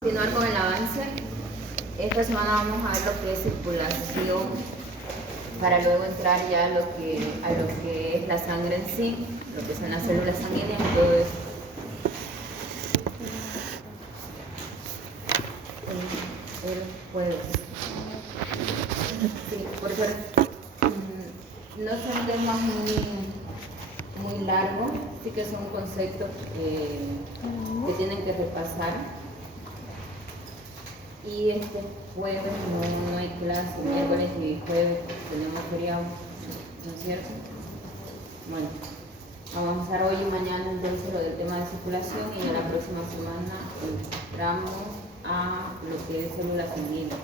Continuar con el avance. Esta semana vamos a ver lo que es circulación para luego entrar ya a lo que es la sangre en sí, lo que son las células sanguíneas y todo eso. El jueves. Sí, porque no son temas muy largos, sí que son conceptos que tienen que repasar. Y este jueves no hay clase, miércoles y jueves tenemos feriado, ¿no es cierto? Bueno, vamos a avanzar hoy y mañana entonces lo del tema de circulación y en la próxima semana entramos a lo que es célula sanguínea.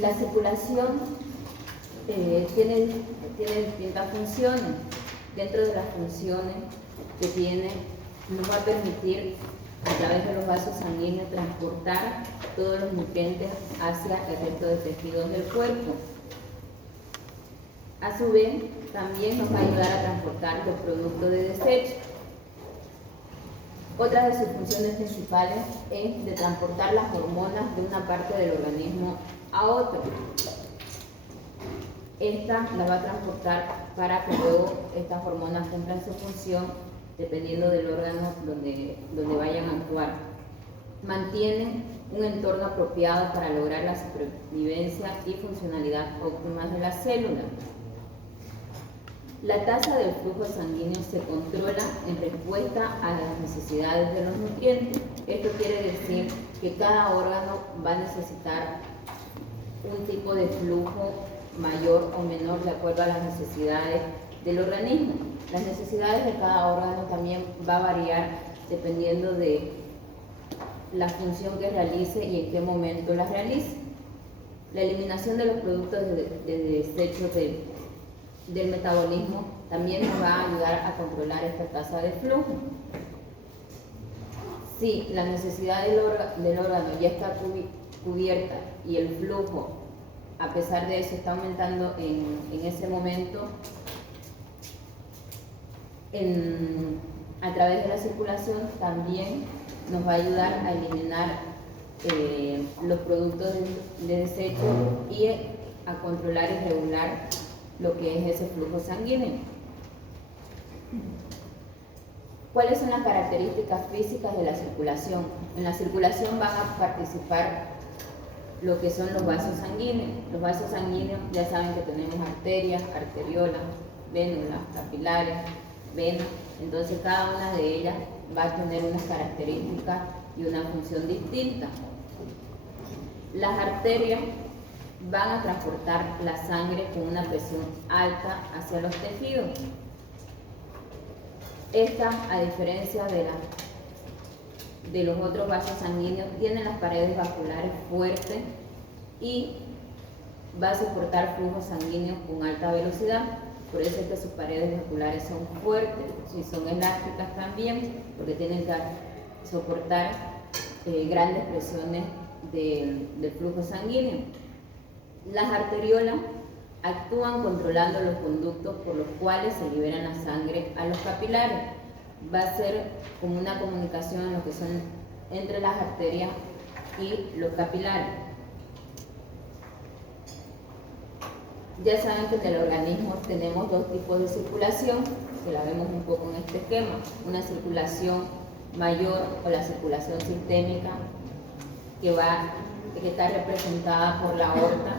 La circulación tiene distintas funciones. Dentro de las funciones que tiene, nos va a permitir a través de los vasos sanguíneos transportar todos los nutrientes hacia el resto de tejidos del cuerpo. A su vez, también nos va a ayudar a transportar los productos de desecho. Otra de sus funciones principales es de transportar las hormonas de una parte del organismo a otra. Esta la va a transportar para que luego estas hormonas cumplan su función dependiendo del órgano donde vayan a actuar. Mantienen un entorno apropiado para lograr la supervivencia y funcionalidad óptimas de la célula. La tasa del flujo sanguíneo se controla en respuesta a las necesidades de los nutrientes. Esto quiere decir que cada órgano va a necesitar un tipo de flujo mayor o menor de acuerdo a las necesidades del organismo. Las necesidades de cada órgano también va a variar dependiendo de la función que realice y en qué momento la realice. La eliminación de los productos de desecho del metabolismo también nos va a ayudar a controlar esta tasa de flujo. Si la necesidad del órgano ya está cubierta y el flujo, a pesar de eso, está aumentando en ese momento, a través de la circulación también nos va a ayudar a eliminar los productos de desecho y a controlar y regular lo que es ese flujo sanguíneo. ¿Cuáles son las características físicas de la circulación? En la circulación van a participar lo que son los vasos sanguíneos. Los vasos sanguíneos ya saben que tenemos arterias, arteriolas, vénulas, capilares, venas. Entonces cada una de ellas va a tener unas características y una función distinta. Las arterias van a transportar la sangre con una presión alta hacia los tejidos. Esta, a diferencia de los otros vasos sanguíneos, tienen las paredes vasculares fuertes y va a soportar flujos sanguíneos con alta velocidad. Por eso es que sus paredes vasculares son fuertes, y son elásticas también, porque tienen que soportar grandes presiones de flujo sanguíneo. Las arteriolas actúan controlando los conductos por los cuales se libera la sangre a los capilares. Va a ser como una comunicación en lo que son entre las arterias y los capilares. Ya saben que en el organismo tenemos dos tipos de circulación, que la vemos un poco en este esquema. Una circulación mayor o la circulación sistémica, que está representada por la aorta,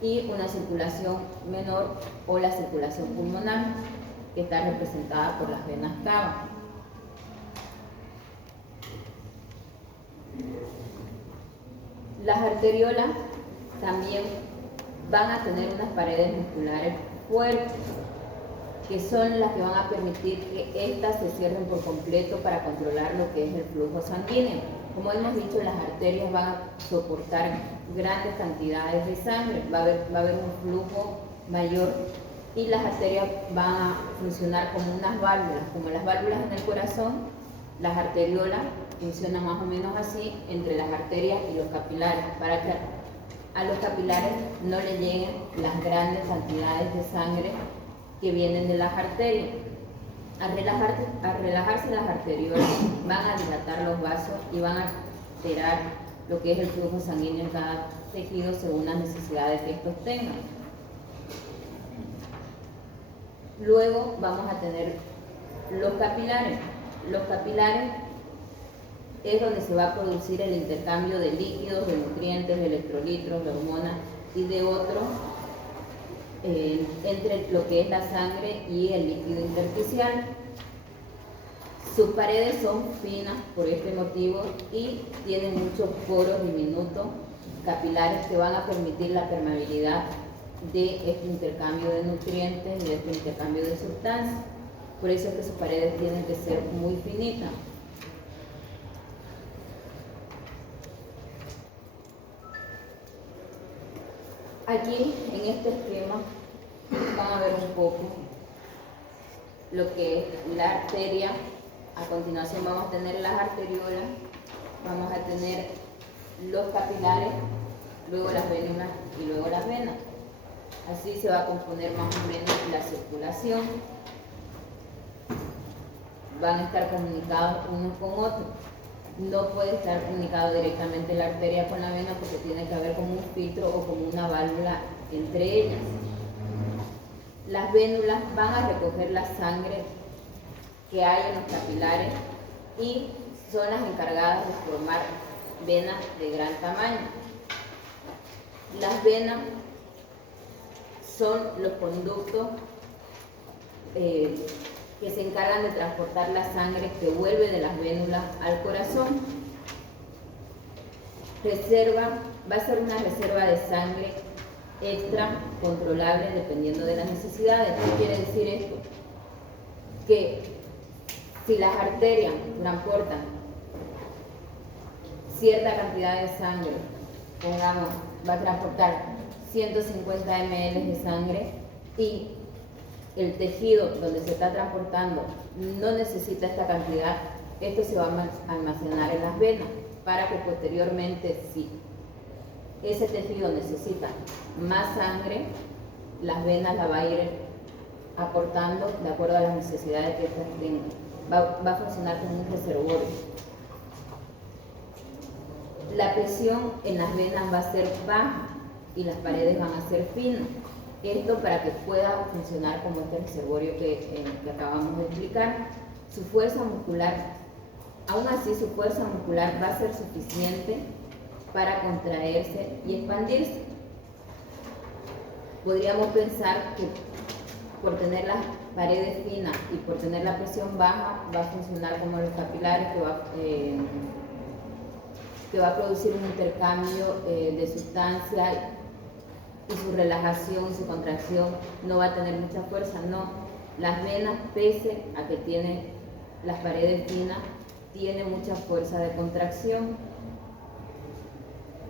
y una circulación menor o la circulación pulmonar, que está representada por las venas cava. Las arteriolas también van a tener unas paredes musculares fuertes, que son las que van a permitir que éstas se cierren por completo para controlar lo que es el flujo sanguíneo. Como hemos dicho, las arterias van a soportar grandes cantidades de sangre, va a haber un flujo mayor, y las arterias van a funcionar como unas válvulas, como las válvulas en el corazón. Las arteriolas funcionan más o menos así entre las arterias y los capilares, para que a los capilares no le lleguen las grandes cantidades de sangre que vienen de las arterias. Al relajarse las arteriolas, van a dilatar los vasos y van a alterar lo que es el flujo sanguíneo en cada tejido según las necesidades que estos tengan. Luego vamos a tener los capilares. Los capilares es donde se va a producir el intercambio de líquidos, de nutrientes, de electrolitos, de hormonas y de otros entre lo que es la sangre y el líquido intersticial. Sus paredes son finas por este motivo y tienen muchos poros diminutos capilares que van a permitir la permeabilidad de este intercambio de nutrientes y de este intercambio de sustancias. Por eso es que sus paredes tienen que ser muy finitas. Aquí, en este esquema, van a ver un poco lo que es la arteria. A continuación vamos a tener las arteriolas, vamos a tener los capilares, luego las vénulas y luego las venas. Así se va a componer más o menos la circulación. Van a estar comunicados unos con otros. No puede estar comunicado directamente la arteria con la vena porque tiene que haber como un filtro o como una válvula entre ellas. Las vénulas van a recoger la sangre que hay en los capilares y son las encargadas de formar venas de gran tamaño. Las venas son los conductos que se encargan de transportar la sangre que vuelve de las vénulas al corazón. Va a ser una reserva de sangre extra controlable dependiendo de las necesidades. ¿Qué quiere decir esto? Que si las arterias transportan cierta cantidad de sangre, pongamos, va a transportar 150 ml de sangre y el tejido donde se está transportando no necesita esta cantidad, esto se va a almacenar en las venas para que posteriormente, si ese tejido necesita más sangre, las venas la va a ir aportando de acuerdo a las necesidades que estas tengan. Va a funcionar como un reservorio. La presión en las venas va a ser baja y las paredes van a ser finas. Esto para que pueda funcionar como este reservorio que acabamos de explicar. Su fuerza muscular, aún así su fuerza muscular va a ser suficiente para contraerse y expandirse. Podríamos pensar que por tener las paredes finas y por tener la presión baja va a funcionar como los capilares que va a producir un intercambio de sustancias y su relajación y su contracción no va a tener mucha fuerza. No, las venas, pese a que tienen las paredes finas, tienen mucha fuerza de contracción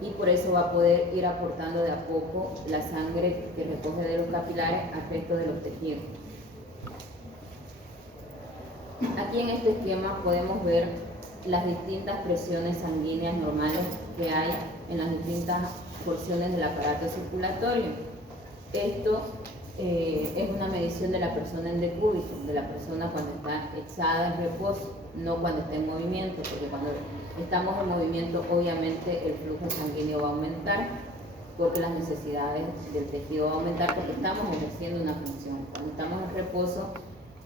y por eso va a poder ir aportando de a poco la sangre que recoge de los capilares al resto de los tejidos. Aquí en este esquema podemos ver las distintas presiones sanguíneas normales que hay en las distintas porciones del aparato circulatorio. Esto es una medición de la persona en decúbito, de la persona cuando está echada en reposo, no cuando está en movimiento, porque cuando estamos en movimiento obviamente el flujo sanguíneo va a aumentar porque las necesidades del tejido va a aumentar porque estamos ejerciendo una función. Cuando estamos en reposo,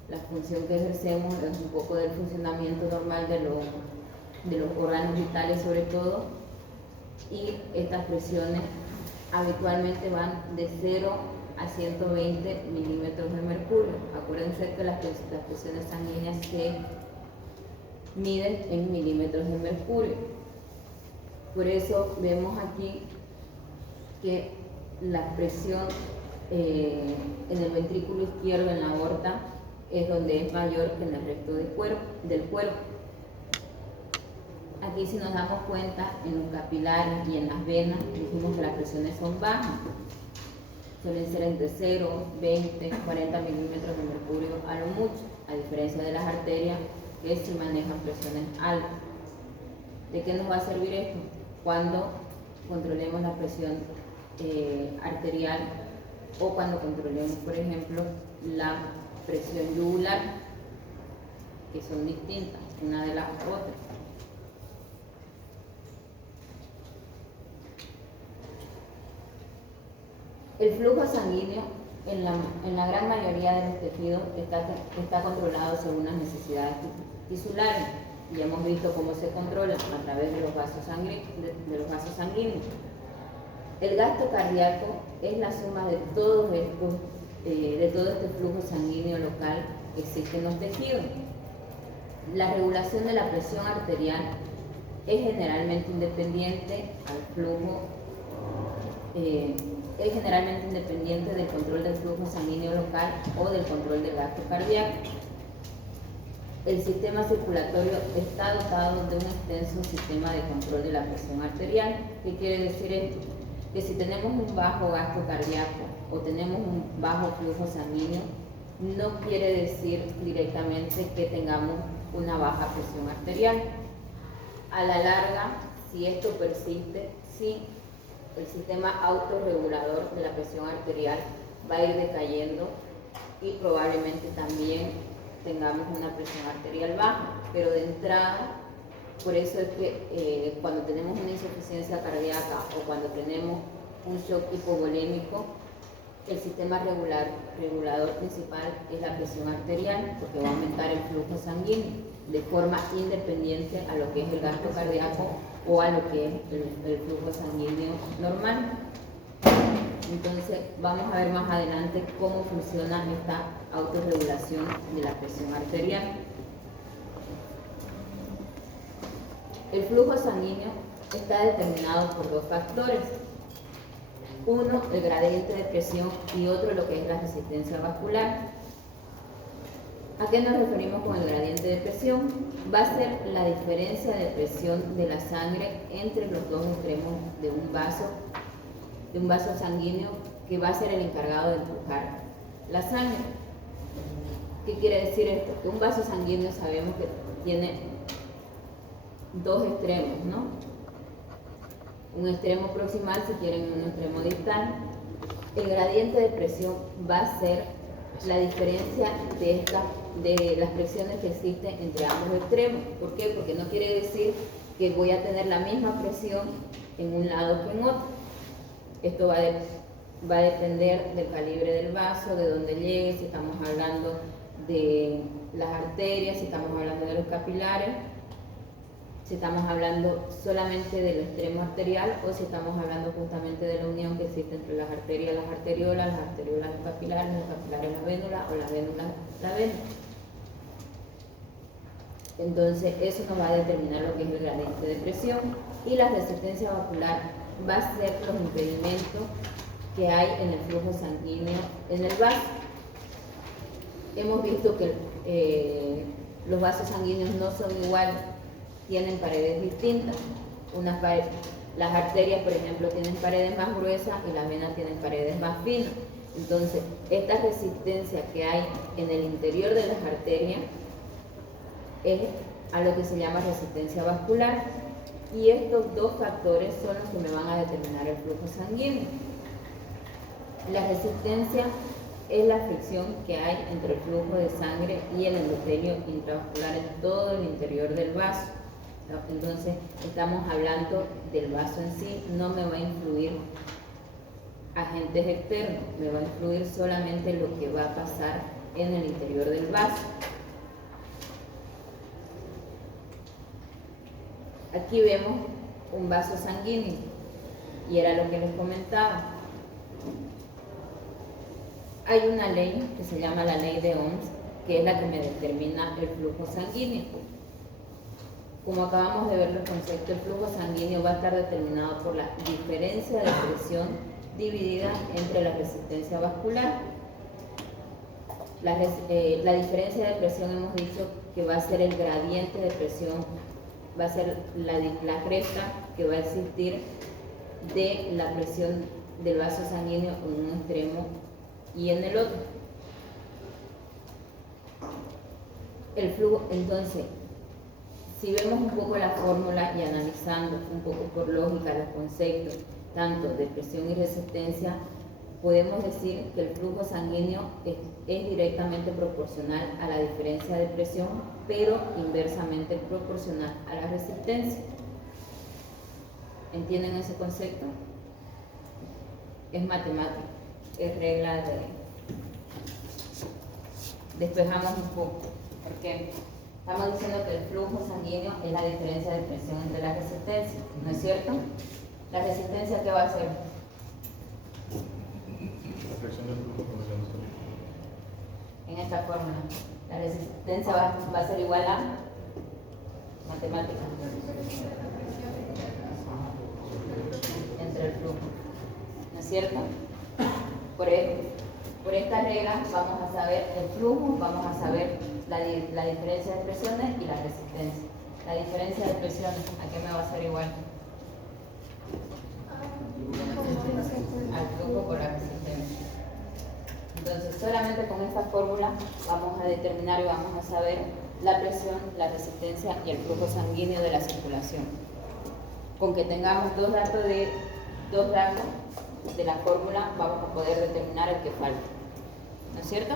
la función que ejercemos es un poco del funcionamiento normal de los órganos vitales sobre todo, y estas presiones habitualmente van de 0 a 120 milímetros de mercurio. Acuérdense que las presiones sanguíneas se miden en milímetros de mercurio. Por eso vemos aquí que la presión en el ventrículo izquierdo, en la aorta, es donde es mayor que en el resto del cuerpo. Aquí, si nos damos cuenta, en los capilares y en las venas, dijimos que las presiones son bajas. Suelen ser entre 0, 20, 40 milímetros de mercurio a lo mucho, a diferencia de las arterias que sí manejan presiones altas. ¿De qué nos va a servir esto? Cuando controlemos la presión arterial o cuando controlemos, por ejemplo, la presión yugular. que son distintas una de las otras. El flujo sanguíneo en la gran mayoría de los tejidos está controlado según las necesidades tisulares, y hemos visto cómo se controla a través de los vasos sanguíneos. El gasto cardíaco es la suma de todo este flujo sanguíneo local que existe en los tejidos. La regulación de la presión arterial es generalmente independiente al flujo, es generalmente independiente del control del flujo sanguíneo local o del control del gasto cardíaco. El sistema circulatorio está dotado de un extenso sistema de control de la presión arterial. ¿Qué quiere decir esto? Que si tenemos un bajo gasto cardíaco o tenemos un bajo flujo sanguíneo, no quiere decir directamente que tengamos una baja presión arterial. A la larga, si esto persiste, sí, el sistema autorregulador de la presión arterial va a ir decayendo y probablemente también tengamos una presión arterial baja, pero de entrada, por eso es que cuando tenemos una insuficiencia cardíaca o cuando tenemos un shock hipovolémico, el sistema regulador principal es la presión arterial, porque va a aumentar el flujo sanguíneo de forma independiente a lo que es el gasto cardíaco o a lo que es el flujo sanguíneo normal. Entonces vamos a ver más adelante cómo funciona esta autorregulación de la presión arterial. El flujo sanguíneo está determinado por dos factores. Uno, el gradiente de presión, y otro, lo que es la resistencia vascular. ¿A qué nos referimos con el gradiente de presión? Va a ser la diferencia de presión de la sangre entre los dos extremos de un vaso sanguíneo, que va a ser el encargado de empujar la sangre. ¿Qué quiere decir esto? Que un vaso sanguíneo sabemos que tiene dos extremos, ¿no? Un extremo proximal, si quieren, un extremo distal. El gradiente de presión va a ser la diferencia de las presiones que existen entre ambos extremos. ¿Por qué? Porque no quiere decir que voy a tener la misma presión en un lado que en otro. Esto va a depender del calibre del vaso, de dónde llegue, si estamos hablando de las arterias, si estamos hablando de los capilares, si estamos hablando solamente del extremo arterial o si estamos hablando justamente de la unión que existe entre las arterias, las arteriolas los capilares, la vénula o la vénula la vénula. Entonces eso nos va a determinar lo que es el gradiente de presión, y la resistencia vascular va a ser los impedimentos que hay en el flujo sanguíneo en el vaso. Hemos visto que los vasos sanguíneos no son iguales, tienen paredes distintas. Las arterias, por ejemplo, tienen paredes más gruesas y las venas tienen paredes más finas. Entonces, esta resistencia que hay en el interior de las arterias es a lo que se llama resistencia vascular. Y estos dos factores son los que me van a determinar el flujo sanguíneo. La resistencia es la fricción que hay entre el flujo de sangre y el endotelio intravascular en todo el interior del vaso. Entonces, estamos hablando del vaso en sí, no me va a influir agentes externos, me va a influir solamente lo que va a pasar en el interior del vaso. Aquí vemos un vaso sanguíneo y era lo que les comentaba. Hay una ley que se llama la ley de Ohms, que es la que me determina el flujo sanguíneo. Como acabamos de ver los conceptos, el flujo sanguíneo va a estar determinado por la diferencia de presión dividida entre la resistencia vascular. La diferencia de presión hemos dicho que va a ser el gradiente de presión, va a ser la cresta que va a existir de la presión del vaso sanguíneo en un extremo y en el otro. El flujo, entonces, si vemos un poco la fórmula y analizando un poco por lógica los conceptos, tanto de presión y resistencia, podemos decir que el flujo sanguíneo es directamente proporcional a la diferencia de presión, pero inversamente proporcional a la resistencia. ¿Entienden ese concepto? Es matemática, es regla de... Despejamos un poco, porque estamos diciendo que el flujo sanguíneo es la diferencia de presión entre la resistencia, ¿no es cierto? ¿La resistencia qué va a hacer? La fracción del flujo por la velocidad. En esta fórmula, la resistencia va a ser igual a matemática entre el flujo, ¿no es cierto? Por esta regla vamos a saber el flujo, vamos a saber la diferencia de presiones y la resistencia. La diferencia de presiones, ¿a qué me va a ser igual? Al flujo por la resistencia. Entonces, solamente con esta fórmula vamos a determinar y vamos a saber la presión, la resistencia y el flujo sanguíneo de la circulación. Con que tengamos dos datos de la fórmula, vamos a poder determinar el que falta. ¿No es cierto?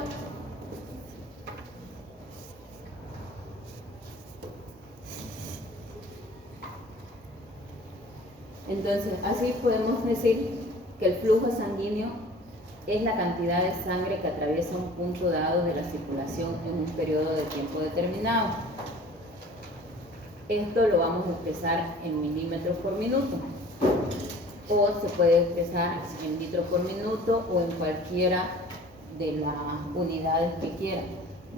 Entonces, así podemos decir que el flujo sanguíneo es la cantidad de sangre que atraviesa un punto dado de la circulación en un periodo de tiempo determinado. Esto lo vamos a expresar en milímetros por minuto, o se puede expresar en litros por minuto o en cualquiera de las unidades que quieran,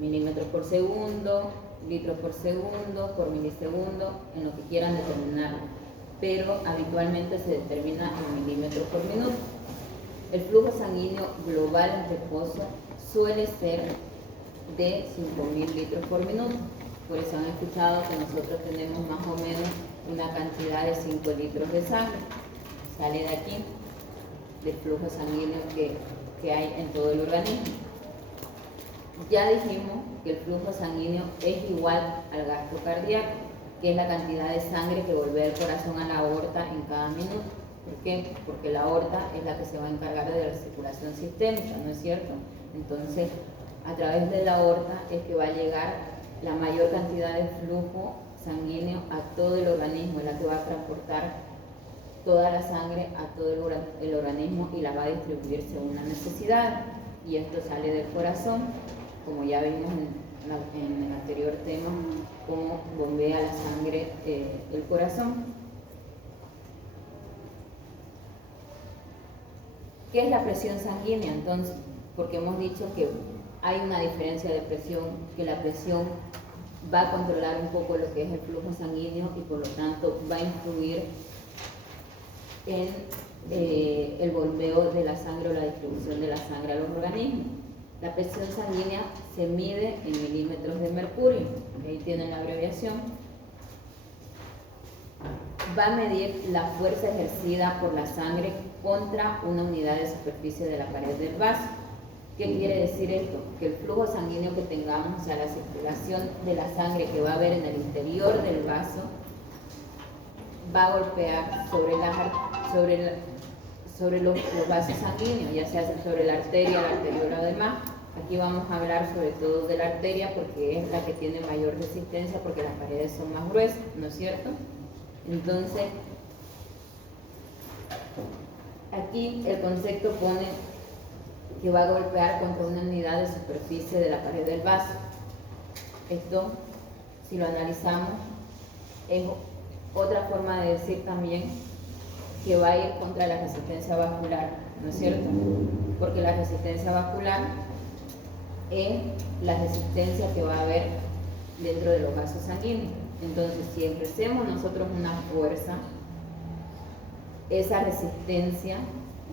milímetros por segundo, litros por milisegundo, en lo que quieran determinar, pero habitualmente se determina en milímetros por minuto. El flujo sanguíneo global en reposo suele ser de 5.000 litros por minuto. Por eso han escuchado que nosotros tenemos más o menos una cantidad de 5 litros de sangre. Sale de aquí, del flujo sanguíneo que hay en todo el organismo. Ya dijimos que el flujo sanguíneo es igual al gasto cardíaco, que es la cantidad de sangre que vuelve del corazón a la aorta en cada minuto. ¿Por qué? Porque la aorta es la que se va a encargar de la circulación sistémica, ¿no es cierto? Entonces, a través de la aorta es que va a llegar la mayor cantidad de flujo sanguíneo a todo el organismo, es la que va a transportar toda la sangre a todo el organismo y la va a distribuir según la necesidad. Y esto sale del corazón, como ya vimos en el anterior tema, cómo bombea la sangre el corazón. ¿Qué es la presión sanguínea entonces? Porque hemos dicho que hay una diferencia de presión, que la presión va a controlar un poco lo que es el flujo sanguíneo y por lo tanto va a influir en el bombeo de la sangre o la distribución de la sangre a los organismos. La presión sanguínea se mide en milímetros de mercurio, ahí tienen la abreviación. Va a medir la fuerza ejercida por la sangre contra una unidad de superficie de la pared del vaso. ¿Qué quiere decir esto? Que el flujo sanguíneo que tengamos, o sea, la circulación de la sangre que va a haber en el interior del vaso, va a golpear sobre los vasos sanguíneos, ya sea sobre la arteriola o demás. Aquí vamos a hablar sobre todo de la arteria porque es la que tiene mayor resistencia porque las paredes son más gruesas, ¿no es cierto? Entonces, aquí el concepto pone que va a golpear contra una unidad de superficie de la pared del vaso. Esto, si lo analizamos, es otra forma de decir también que va a ir contra la resistencia vascular, ¿no es cierto? Porque la resistencia vascular es la resistencia que va a haber dentro de los vasos sanguíneos. Entonces, si ejercemos nosotros una fuerza, esa resistencia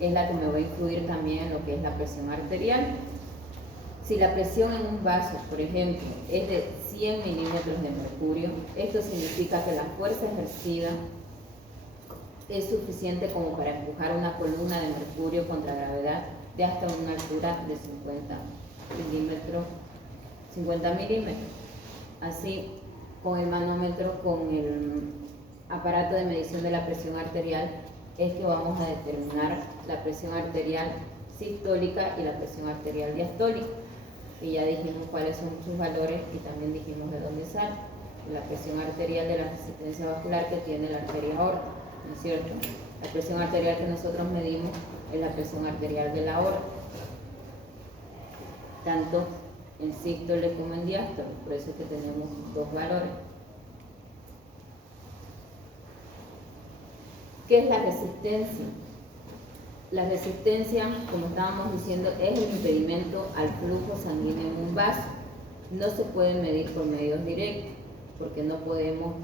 es la que me va a influir también en lo que es la presión arterial. Si la presión en un vaso, por ejemplo, es de 100 milímetros de mercurio, esto significa que la fuerza ejercida es suficiente como para empujar una columna de mercurio contra gravedad de hasta una altura de 50 milímetros. Así, con el manómetro, con el aparato de medición de la presión arterial, es que vamos a determinar la presión arterial sistólica y la presión arterial diastólica. Y ya dijimos cuáles son sus valores y también dijimos de dónde sale. La presión arterial de la resistencia vascular que tiene la arteria aorta, ¿no es cierto? La presión arterial que nosotros medimos es la presión arterial de la aorta, tanto en sístole como en diástole, por eso es que tenemos dos valores. ¿Qué es la resistencia? La resistencia, como estábamos diciendo, es el impedimento al flujo sanguíneo en un vaso. No se puede medir por medios directos, porque no podemos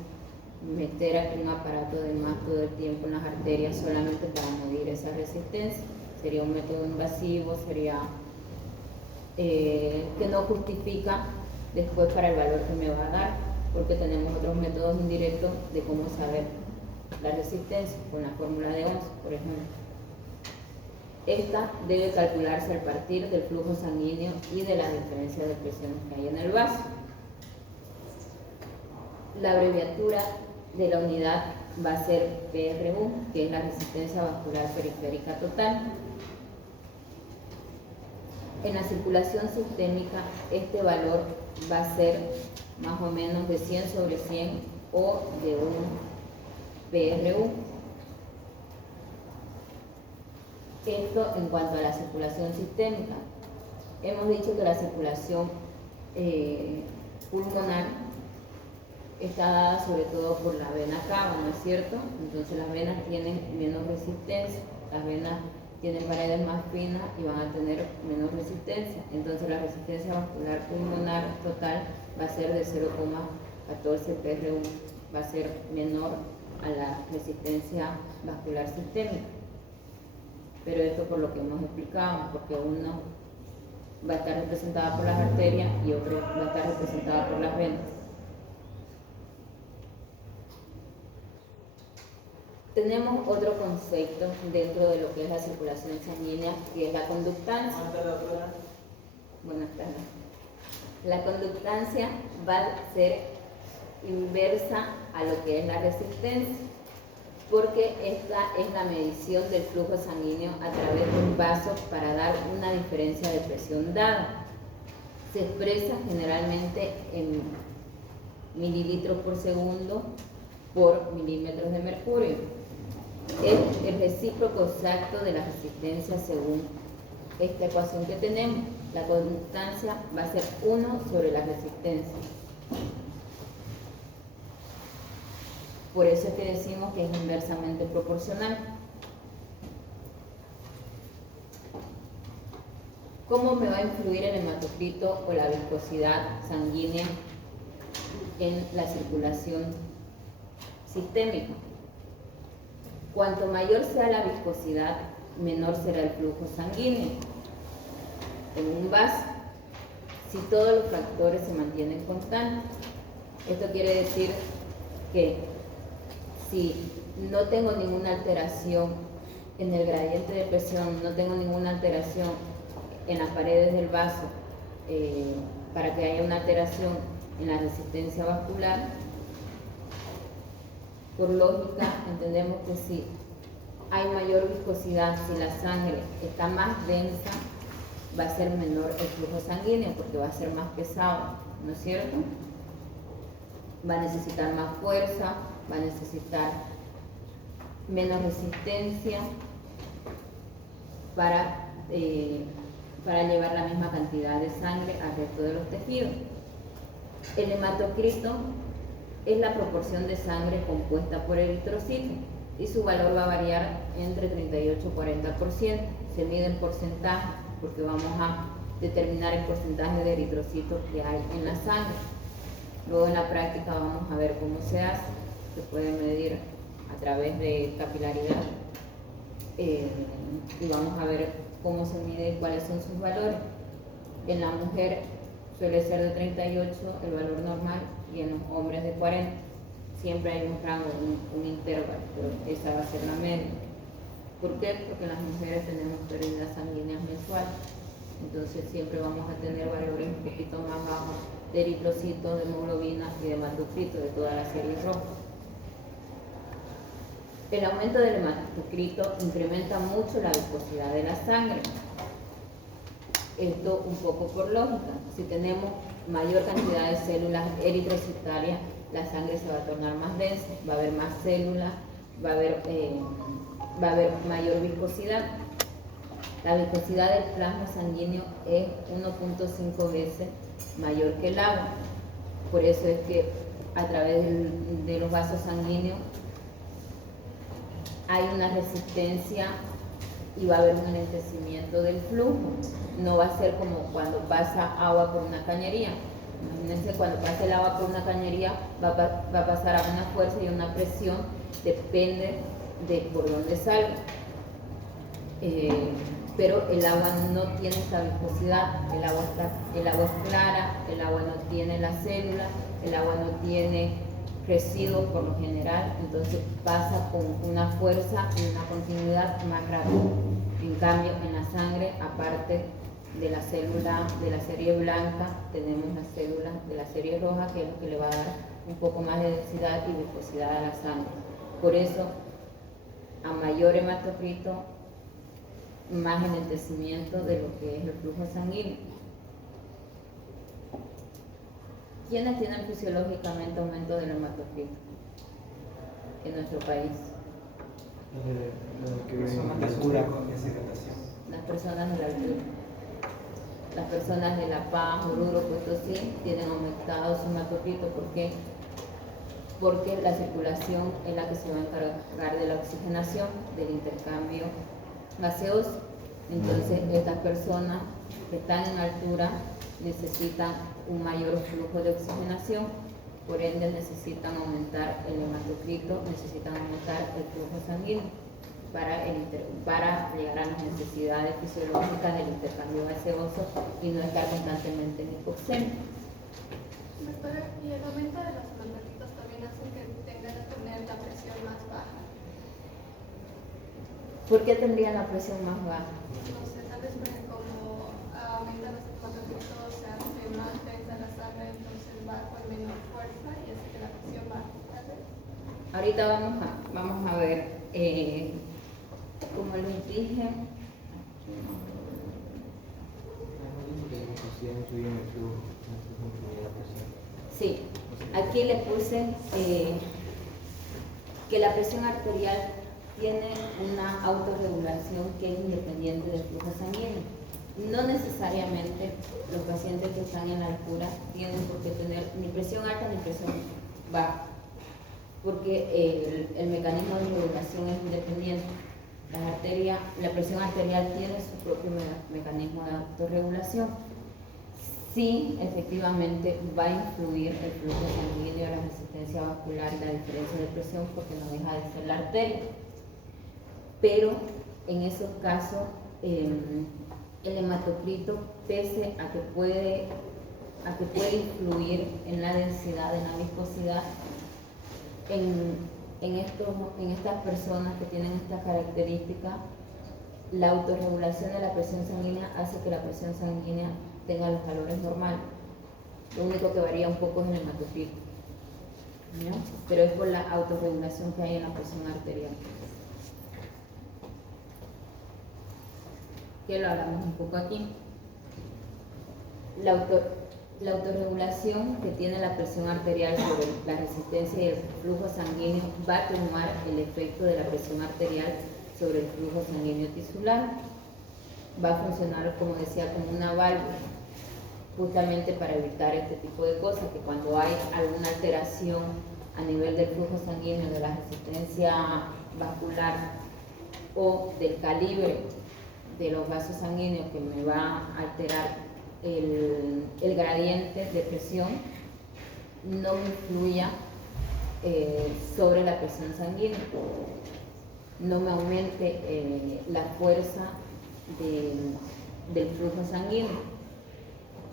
meter un aparato de más todo el tiempo en las arterias solamente para medir esa resistencia. Sería un método invasivo, sería que no justifica después para el valor que me va a dar, porque tenemos otros métodos indirectos de cómo saber la resistencia, con la fórmula de Ohm, por ejemplo. Esta debe calcularse al partir del flujo sanguíneo y de la diferencia de presiones que hay en el vaso. La abreviatura de la unidad va a ser PRU, que es la resistencia vascular periférica total. En la circulación sistémica, este valor va a ser más o menos de 100 sobre 100 o de 1 PRU. Esto en cuanto a la circulación sistémica. Hemos dicho que la circulación pulmonar está dada sobre todo por la vena cava, ¿no es cierto? Entonces las venas tienen menos resistencia, las venas tienen paredes más finas y van a tener menos resistencia. Entonces la resistencia vascular pulmonar total va a ser de 0,14 PRU, va a ser menor a la resistencia vascular sistémica. Pero esto por lo que hemos explicado, porque uno va a estar representada por las arterias y otro va a estar representada por las venas. Tenemos otro concepto dentro de lo que es la circulación sanguínea, que es la conductancia. Buenas tardes. La conductancia va a ser inversa a lo que es la resistencia, porque esta es la medición del flujo sanguíneo a través de un vaso para dar una diferencia de presión dada. Se expresa generalmente en mililitros por segundo por milímetros de mercurio. Es el recíproco exacto de la resistencia según esta ecuación que tenemos. La conductancia va a ser 1 sobre la resistencia. Por eso es que decimos que es inversamente proporcional. ¿Cómo me va a influir el hematocrito o la viscosidad sanguínea en la circulación sistémica? Cuanto mayor sea la viscosidad, menor será el flujo sanguíneo en un vaso, si todos los factores se mantienen constantes. Esto quiere decir que si no tengo ninguna alteración en el gradiente de presión, no tengo ninguna alteración en las paredes del vaso, para que haya una alteración en la resistencia vascular, por lógica entendemos que si hay mayor viscosidad, si la sangre está más densa, va a ser menor el flujo sanguíneo porque va a ser más pesado, ¿no es cierto? Va a necesitar más fuerza, va a necesitar menos resistencia para llevar la misma cantidad de sangre al resto de los tejidos. El hematocrito es la proporción de sangre compuesta por eritrocitos y su valor va a variar entre 38 y 40%. Se mide en porcentaje porque vamos a determinar el porcentaje de eritrocitos que hay en la sangre. Luego en la práctica vamos a ver cómo se hace. Se puede medir a través de capilaridad y vamos a ver cómo se mide y cuáles son sus valores. En la mujer suele ser de 38 el valor normal y en los hombres de 40. Siempre hay un rango, un intervalo, pero esa va a ser la media. ¿Por qué? Porque las mujeres tenemos pérdidas sanguíneas mensuales. Entonces siempre vamos a tener valores un poquito más bajos de eritrocitos, de hemoglobina y de hematocrito, de toda la serie roja. El aumento del hematocrito incrementa mucho la viscosidad de la sangre. Esto un poco por lógica. Si tenemos mayor cantidad de células eritrocitarias, la sangre se va a tornar más densa, va a haber más células, va a haber mayor viscosidad. La viscosidad del plasma sanguíneo es 1.5 veces mayor que el agua. Por eso es que a través de los vasos sanguíneos hay una resistencia y va a haber un enlentecimiento del flujo. No va a ser como cuando pasa agua por una cañería. Imagínense, cuando pasa el agua por una cañería va a pasar a una fuerza y una presión, depende de por dónde salga. Pero el agua no tiene esta viscosidad, el agua es clara, el agua no tiene las células, el agua no tiene residuos por lo general, entonces pasa con una fuerza y una continuidad más rápida. En cambio, en la sangre, aparte de la célula de la serie blanca, tenemos las células de la serie roja, que es lo que le va a dar un poco más de densidad y viscosidad a la sangre. Por eso, a mayor hematocrito, más enlentecimiento de lo que es el flujo sanguíneo. ¿Quiénes tienen fisiológicamente aumento del hematocrito en nuestro país? Personas de altura. Las personas de la altura. Las personas de La Paz, Oruro, Potosí tienen aumentado su hematocrito. ¿Por qué? Porque la circulación es la que se va a encargar de la oxigenación, del intercambio gaseoso. Entonces, estas personas que están en altura necesitan un mayor flujo de oxigenación, por ende necesitan aumentar el hematocrito, necesitan aumentar el flujo sanguíneo para llegar a las necesidades fisiológicas del intercambio gaseoso y no estar constantemente en hipoxemia. Doctora, ¿y el aumento de los hematocritos también hace que tengan que tener la presión más baja? ¿Por qué tendrían la presión más baja? No sé, tal vez porque como aumenta los hematocritos se hace más densa la sangre, entonces va con menor fuerza y hace que la presión baje, tal vez. Ahorita vamos a ver, como les dije, sí, aquí le puse que la presión arterial tiene una autorregulación que es independiente del flujo sanguíneo. No necesariamente los pacientes que están en la altura tienen por qué tener ni presión alta ni presión baja, porque el mecanismo de regulación es independiente. La presión arterial tiene su propio mecanismo de autorregulación. Sí, efectivamente va a influir el flujo sanguíneo, la resistencia vascular y la diferencia de presión, porque no deja de ser la arteria. Pero en esos casos, el hematocrito, pese a que puede influir en la densidad, en la viscosidad, en estas personas que tienen esta característica, la autorregulación de la presión sanguínea hace que la presión sanguínea tenga los valores normales. Lo único que varía un poco es el hematocrito, ¿no? Pero es por la autorregulación que hay en la presión arterial. Que lo hablamos un poco aquí. La autorregulación que tiene la presión arterial sobre la resistencia y el flujo sanguíneo va a tomar el efecto de la presión arterial sobre el flujo sanguíneo tisular. Va a funcionar, como decía, como una válvula, justamente para evitar este tipo de cosas, que cuando hay alguna alteración a nivel del flujo sanguíneo, de la resistencia vascular o del calibre de los vasos sanguíneos, que me va a alterar el gradiente de presión, no influya sobre la presión sanguínea, no me aumente la fuerza del flujo sanguíneo.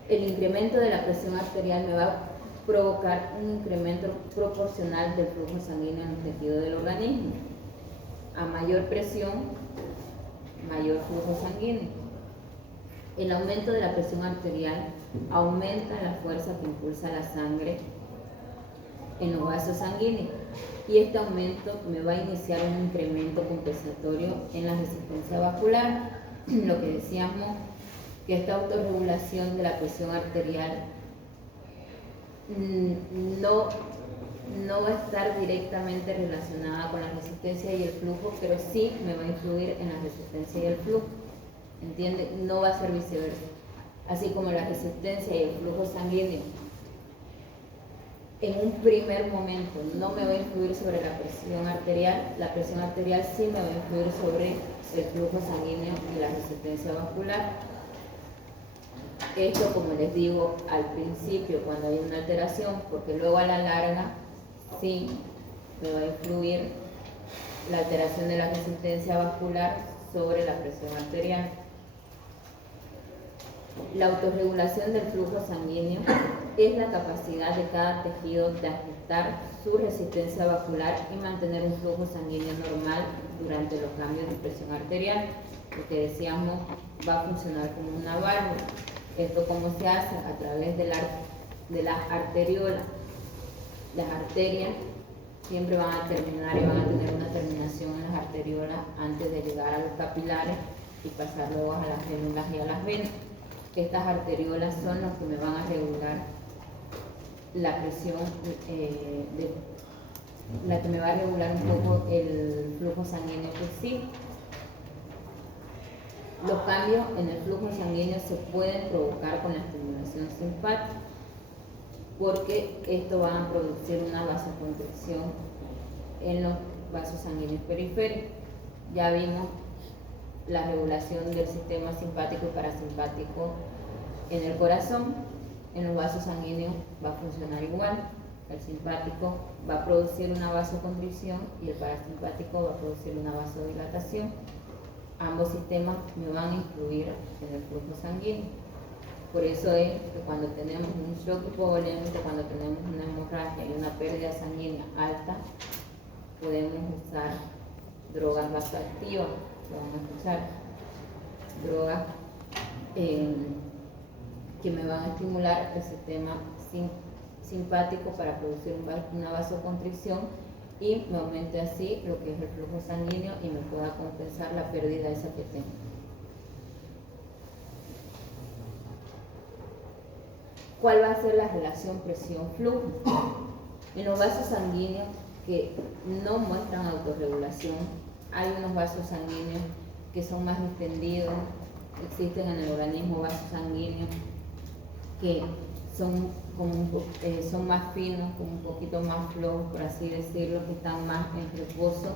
El incremento de la presión arterial me va a provocar un incremento proporcional del flujo sanguíneo en los tejidos del organismo. A mayor presión, mayor flujo sanguíneo. El aumento de la presión arterial aumenta la fuerza que impulsa la sangre en los vasos sanguíneos, y este aumento me va a iniciar un incremento compensatorio en la resistencia vascular, lo que decíamos que esta autorregulación de la presión arterial no va a estar directamente relacionada con la resistencia y el flujo, pero sí me va a influir en la resistencia y el flujo. ¿Entiende? No va a ser viceversa. Así como la resistencia y el flujo sanguíneo en un primer momento no me va a influir sobre la presión arterial sí me va a influir sobre el flujo sanguíneo y la resistencia vascular. Esto, como les digo, al principio cuando hay una alteración, porque luego a la larga sí me va a influir la alteración de la resistencia vascular sobre la presión arterial. La autorregulación del flujo sanguíneo es la capacidad de cada tejido de ajustar su resistencia vascular y mantener un flujo sanguíneo normal durante los cambios de presión arterial. Lo que decíamos, va a funcionar como una válvula. Esto cómo se hace a través de las arteriolas. Las arterias siempre van a terminar y van a tener una terminación en las arteriolas antes de llegar a los capilares y pasar luego a las fénulas y a las venas. Estas arteriolas son las que me van a regular la presión, la que me va a regular un poco el flujo sanguíneo que existe. Los cambios en el flujo sanguíneo se pueden provocar con la estimulación simpática, porque esto va a producir una vasoconstricción en los vasos sanguíneos periféricos. Ya vimos la regulación del sistema simpático y parasimpático en el corazón. En los vasos sanguíneos va a funcionar igual. El simpático va a producir una vasoconstricción y el parasimpático va a producir una vasodilatación. Ambos sistemas me van a influir en el flujo sanguíneo. Por eso es que cuando tenemos un shock hipovolémico, cuando tenemos una hemorragia y una pérdida sanguínea alta, podemos usar drogas vasoactivas, lo vamos a escuchar, drogas que me van a estimular el sistema simpático para producir una vasoconstricción y me aumente así lo que es el flujo sanguíneo y me pueda compensar la pérdida esa que tengo. ¿Cuál va a ser la relación presión-flujo? En los vasos sanguíneos que no muestran autorregulación, hay unos vasos sanguíneos que son más distendidos. Existen en el organismo vasos sanguíneos que son más finos, como un poquito más flojos, por así decirlo, que están más en reposo.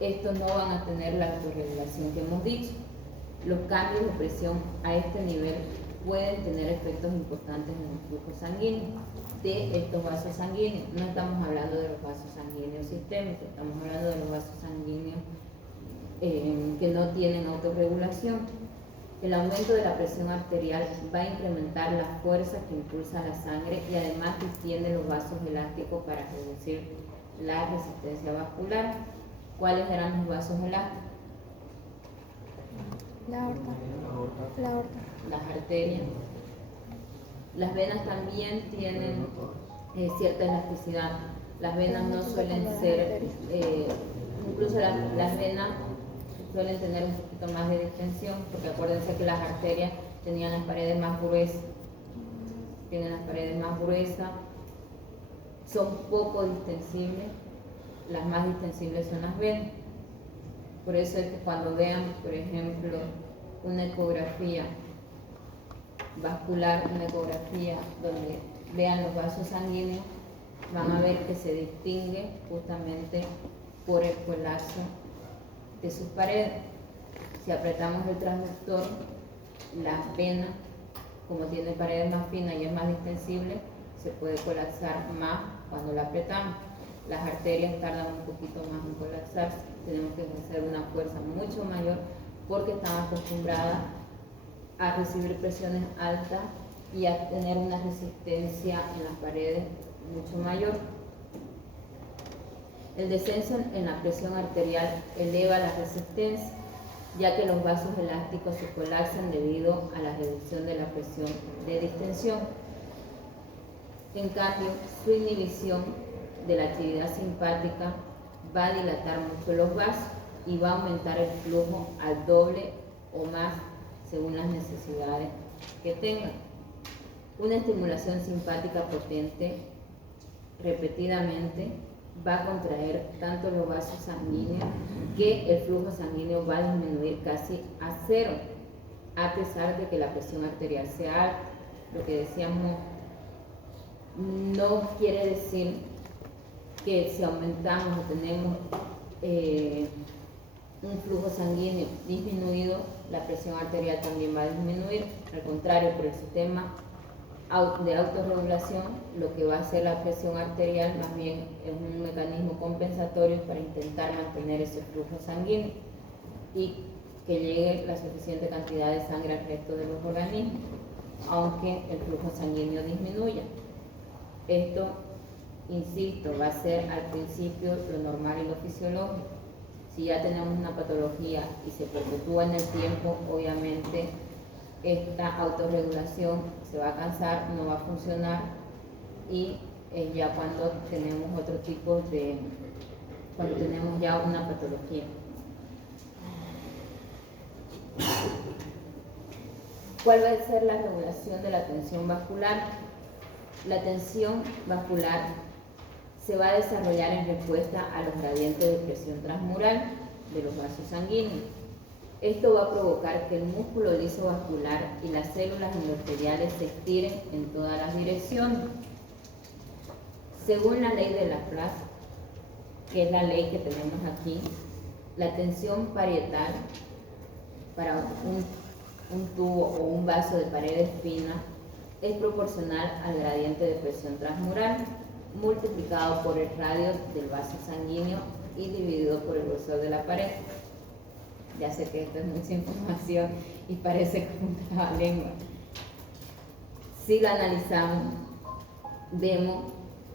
Estos no van a tener la autorregulación que hemos dicho. Los cambios de presión a este nivel pueden tener efectos importantes en el flujo sanguíneo de estos vasos sanguíneos. No estamos hablando de los vasos sanguíneos sistémicos, estamos hablando de los vasos sanguíneos que no tienen autorregulación. El aumento de la presión arterial va a incrementar la fuerza que impulsa la sangre y además distiende los vasos elásticos para reducir la resistencia vascular. ¿Cuáles eran los vasos elásticos? La aorta. Las arterias. Las venas también tienen cierta elasticidad. Las venas no suelen ser, incluso las venas suelen tener un poquito más de distensión, porque acuérdense que las arterias tenían las paredes más gruesas, son poco distensibles, las más distensibles son las venas. Por eso es que cuando vean, por ejemplo, una ecografía vascular, una ecografía donde vean los vasos sanguíneos, van a ver que se distingue justamente por el colapso de sus paredes. Si apretamos el transductor, las venas, como tiene paredes más finas y es más distensible, se puede colapsar más cuando la apretamos. Las arterias tardan un poquito más en colapsarse, tenemos que ejercer una fuerza mucho mayor porque están acostumbradas a recibir presiones altas y a tener una resistencia en las paredes mucho mayor. El descenso en la presión arterial eleva la resistencia, ya que los vasos elásticos se colapsan debido a la reducción de la presión de distensión. En cambio, su inhibición de la actividad simpática va a dilatar mucho los vasos y va a aumentar el flujo al doble o más según las necesidades que tengan. Una estimulación simpática potente repetidamente va a contraer tanto los vasos sanguíneos que el flujo sanguíneo va a disminuir casi a cero, a pesar de que la presión arterial sea alta. Lo que decíamos no quiere decir que si aumentamos o tenemos un flujo sanguíneo disminuido, la presión arterial también va a disminuir. Al contrario, por el sistema de autorregulación, lo que va a hacer la presión arterial más bien es un mecanismo compensatorio para intentar mantener ese flujo sanguíneo y que llegue la suficiente cantidad de sangre al resto de los organismos, aunque el flujo sanguíneo disminuya. Esto, insisto, va a ser al principio lo normal y lo fisiológico. Si ya tenemos una patología y se perpetúa en el tiempo, obviamente esta autorregulación se va a cansar, no va a funcionar, y es ya cuando tenemos otro tipo de, cuando tenemos ya una patología. ¿Cuál va a ser la regulación de la tensión vascular? La tensión vascular se va a desarrollar en respuesta a los gradientes de presión transmural de los vasos sanguíneos. Esto va a provocar que el músculo liso vascular y las células endoteliales se estiren en todas las direcciones. Según la ley de Laplace, que es la ley que tenemos aquí, la tensión parietal para un tubo o un vaso de paredes finas es proporcional al gradiente de presión transmural multiplicado por el radio del vaso sanguíneo y dividido por el grosor de la pared. Ya sé que esto es mucha información y parece como un trabalengua. Si lo analizamos, vemos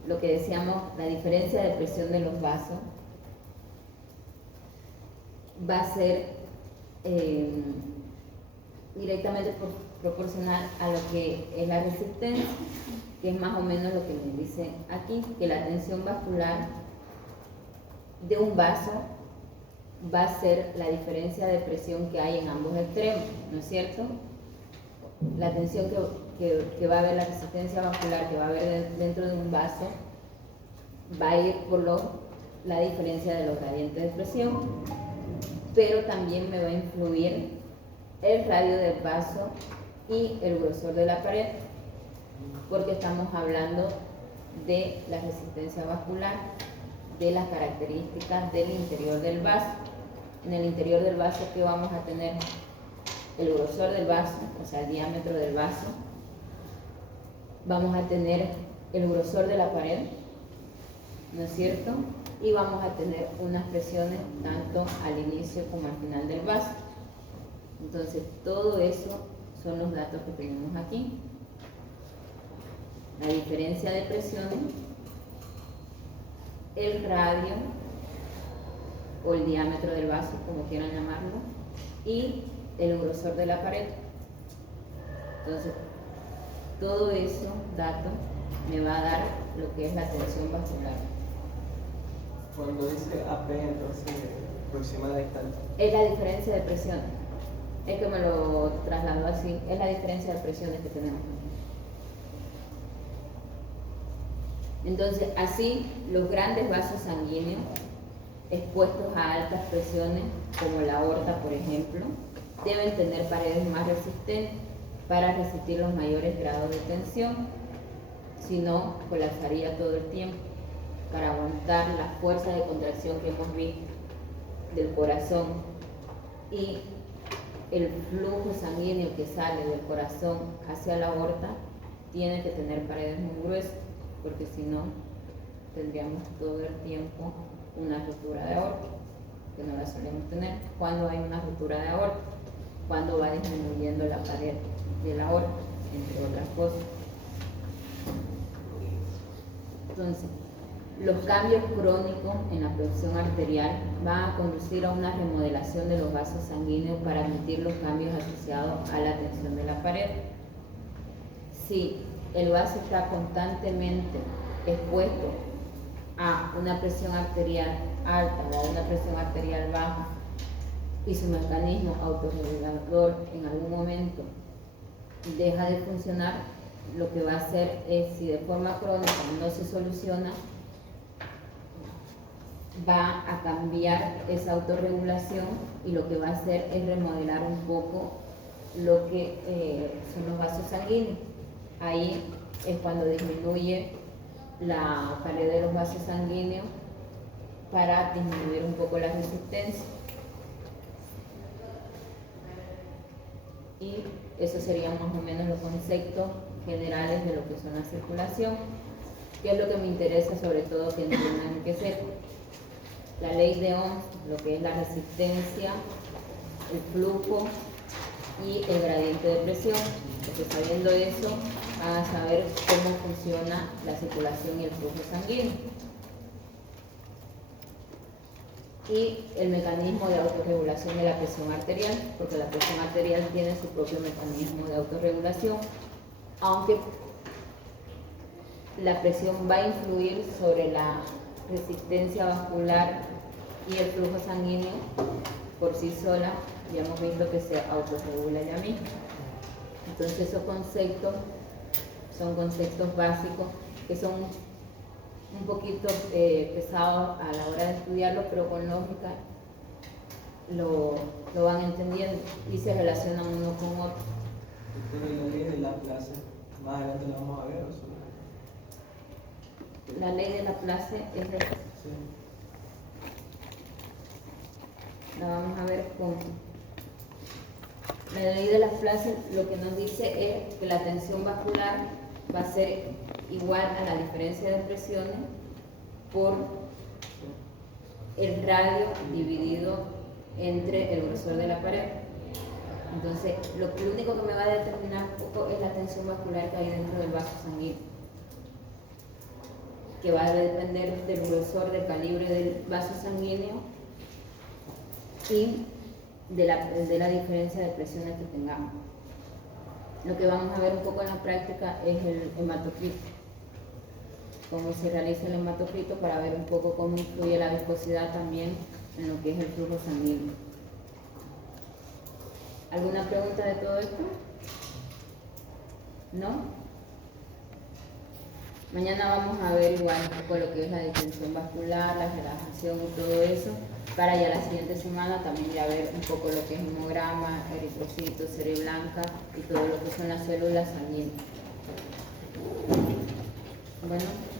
lo que decíamos, la diferencia de presión de los vasos va a ser directamente proporcional a lo que es la resistencia, que es más o menos lo que me dice aquí, que la tensión vascular de un vaso va a ser la diferencia de presión que hay en ambos extremos, ¿no es cierto? La tensión que va a haber, la resistencia vascular que va a haber dentro de un vaso, va a ir por la diferencia de los gradientes de presión, pero también me va a influir el radio del vaso y el grosor de la pared, porque estamos hablando de la resistencia vascular, de las características del interior del vaso. En el interior del vaso, ¿qué vamos a tener? El grosor del vaso, o sea, el diámetro del vaso. Vamos a tener el grosor de la pared, ¿no es cierto? Y vamos a tener unas presiones tanto al inicio como al final del vaso. Entonces, todo eso son los datos que tenemos aquí. La diferencia de presiones, el radio o el diámetro del vaso, como quieran llamarlo, y el grosor de la pared. Entonces, todo eso, dato, me va a dar lo que es la tensión vascular. Cuando dice AP, entonces, aproximada distancia. Es la diferencia de presiones. Es que me lo trasladó así. Es la diferencia de presiones que tenemos. Entonces, así, los grandes vasos sanguíneos expuestos a altas presiones, como la aorta, por ejemplo, deben tener paredes más resistentes para resistir los mayores grados de tensión. Si no, colapsaría todo el tiempo. Para aguantar la fuerza de contracción que hemos visto del corazón y el flujo sanguíneo que sale del corazón hacia la aorta, tiene que tener paredes muy gruesas, porque si no, tendríamos todo el tiempo una rotura de aorta, que no la solemos tener. Cuando hay una rotura de aorta, cuando va disminuyendo la pared de la aorta, entre otras cosas. Entonces, los cambios crónicos en la presión arterial van a conducir a una remodelación de los vasos sanguíneos para admitir los cambios asociados a la tensión de la pared. Si el vaso está constantemente expuesto a una presión arterial alta o a una presión arterial baja, y su mecanismo autorregulador en algún momento deja de funcionar, lo que va a hacer es, si de forma crónica no se soluciona, va a cambiar esa autorregulación y lo que va a hacer es remodelar un poco lo que son los vasos sanguíneos. Ahí es cuando disminuye la pared de los vasos sanguíneos para disminuir un poco la resistencia. Y esos serían más o menos los conceptos generales de lo que son la circulación, que es lo que me interesa sobre todo que entiendan que ser la ley de Ohm, lo que es la resistencia, el flujo y el gradiente de presión, porque sabiendo eso van a saber cómo funciona la circulación y el flujo sanguíneo. Y el mecanismo de autorregulación de la presión arterial, porque la presión arterial tiene su propio mecanismo de autorregulación, aunque la presión va a influir sobre la resistencia vascular y el flujo sanguíneo por sí sola, ya hemos visto que se autorregula ya mismo. Entonces esos conceptos son conceptos básicos que son un poquito pesados a la hora de estudiarlo, pero con lógica lo van entendiendo y se relacionan uno con otro. Entonces, la ley de Laplace, más adelante la vamos a ver, ¿o solo? La ley de Laplace es de... Sí. La vamos a ver con... La ley de Laplace lo que nos dice es que la tensión vascular va a ser igual a la diferencia de presiones por el radio dividido entre el grosor de la pared. Entonces, lo único que me va a determinar un poco es la tensión vascular que hay dentro del vaso sanguíneo, que va a depender del grosor, del calibre del vaso sanguíneo y de la diferencia de presiones que tengamos. Lo que vamos a ver un poco en la práctica es el hematocrit, cómo se realiza el hematocrit para ver un poco cómo influye la viscosidad también en lo que es el flujo sanguíneo. ¿Alguna pregunta de todo esto? ¿No? Mañana vamos a ver igual un poco lo que es la distensión vascular, la relajación y todo eso, para ya la siguiente semana también ya ver un poco lo que es hemograma, eritrocitos, serie blanca y todo lo que son las células sanguíneas. Bueno.